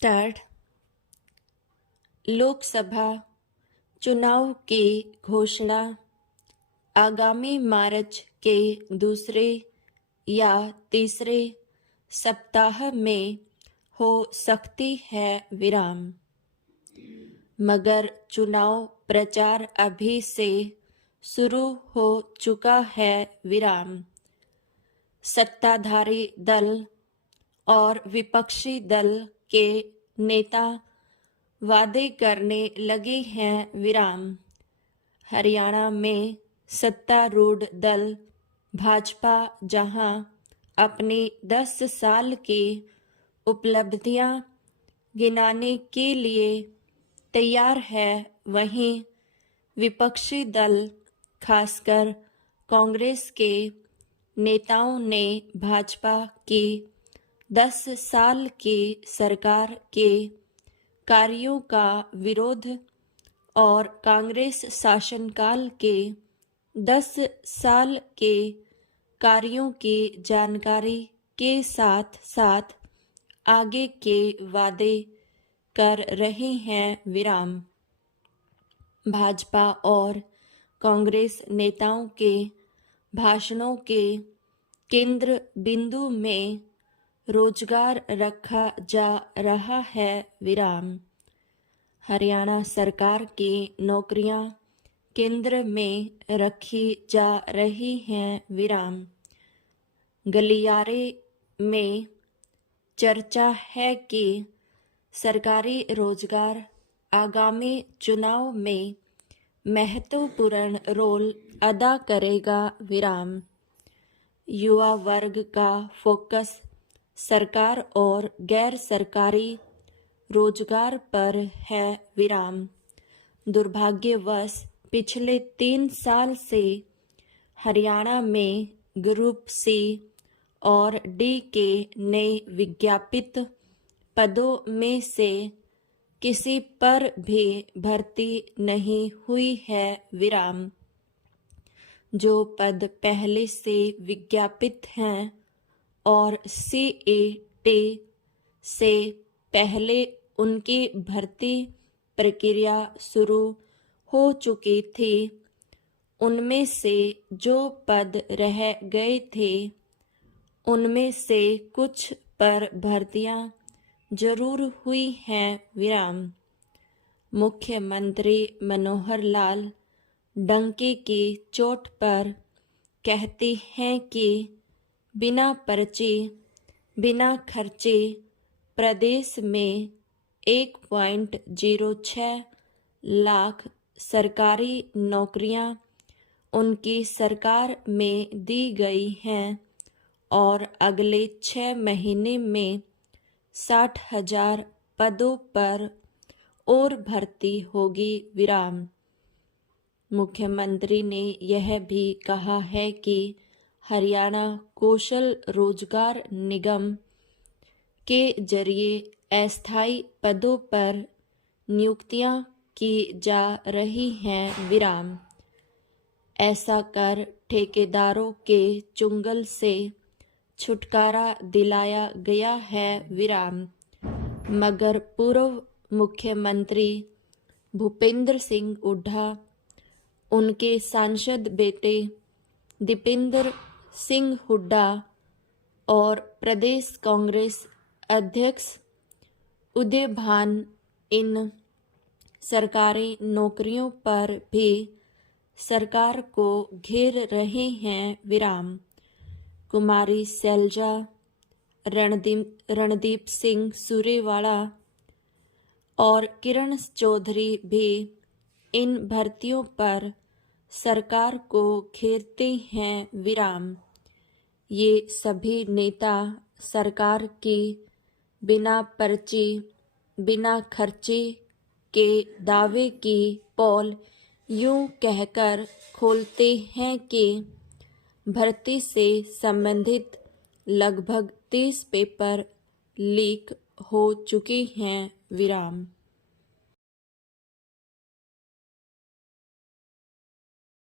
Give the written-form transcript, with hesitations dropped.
Start. Lok Sabha चुनाव की घोषणा आगामी मार्च के दूसरे या तीसरे सप्ताह में हो सकती है विराम, मगर चुनाव प्रचार अभी से शुरू हो चुका है विराम। सत्ताधारी दल और विपक्षी दल के नेता वादे करने लगे हैं विराम। हरियाणा में सत्तारूढ़ दल भाजपा जहां अपनी 10 साल की उपलब्धियां गिनाने के लिए तैयार है, वहीं विपक्षी दल खासकर कांग्रेस के नेताओं ने भाजपा की 10 साल की सरकार के कार्यों का विरोध और कांग्रेस शासनकाल के 10 साल के कार्यों की जानकारी के साथ साथ आगे के वादे कर रहे हैं विराम। भाजपा और कांग्रेस नेताओं के भाषणों के केंद्र बिंदु में रोजगार रखा जा रहा है विराम। हरियाणा सरकार की नौकरियां केंद्र में रखी जा रही हैं विराम। गलियारे में चर्चा है कि सरकारी रोजगार आगामी चुनाव में महत्वपूर्ण रोल अदा करेगा विराम। युवा वर्ग का फोकस सरकार और गैर सरकारी रोजगार पर है विराम। दुर्भाग्यवश पिछले 3 साल से हरियाणा में ग्रुप सी और डी के नए विज्ञापित पदों में से किसी पर भी भर्ती नहीं हुई है विराम। जो पद पहले से विज्ञापित हैं और सीईटी से पहले उनकी भर्ती प्रक्रिया शुरू हो चुकी थी, उनमें से जो पद रह गए थे उनमें से कुछ पर भर्तियां जरूर हुई हैं विराम। मुख्यमंत्री मनोहर लाल डंके की चोट पर कहते हैं कि बिना पर्ची बिना खर्चे प्रदेश में 1.06 लाख सरकारी नौकरियां उनकी सरकार में दी गई हैं और अगले 6 महीने में 60,000 पदों पर और भर्ती होगी विराम। मुख्यमंत्री ने यह भी कहा है कि हरियाणा कौशल रोजगार निगम के जरिए अस्थायी पदों पर नियुक्तियां की जा रही हैं विराम। ऐसा कर ठेकेदारों के चुंगल से छुटकारा दिलाया गया है विराम। मगर पूर्व मुख्यमंत्री भूपेंद्र सिंह हुड्डा, उनके सांसद बेटे दीपेंद्र सिंह हुड्डा और प्रदेश कांग्रेस अध्यक्ष उदय भान इन सरकारी नौकरियों पर भी सरकार को घेर रहे हैं विराम। कुमारी शैलजा, रणदीप सिंह सुरेवाला और किरण चौधरी भी इन भर्तियों पर सरकार को घेरते हैं विराम। ये सभी नेता सरकार की बिना पर्ची बिना खर्चे के दावे की पोल यूं कहकर खोलते हैं कि भर्ती से संबंधित लगभग 30 पेपर लीक हो चुके हैं विराम।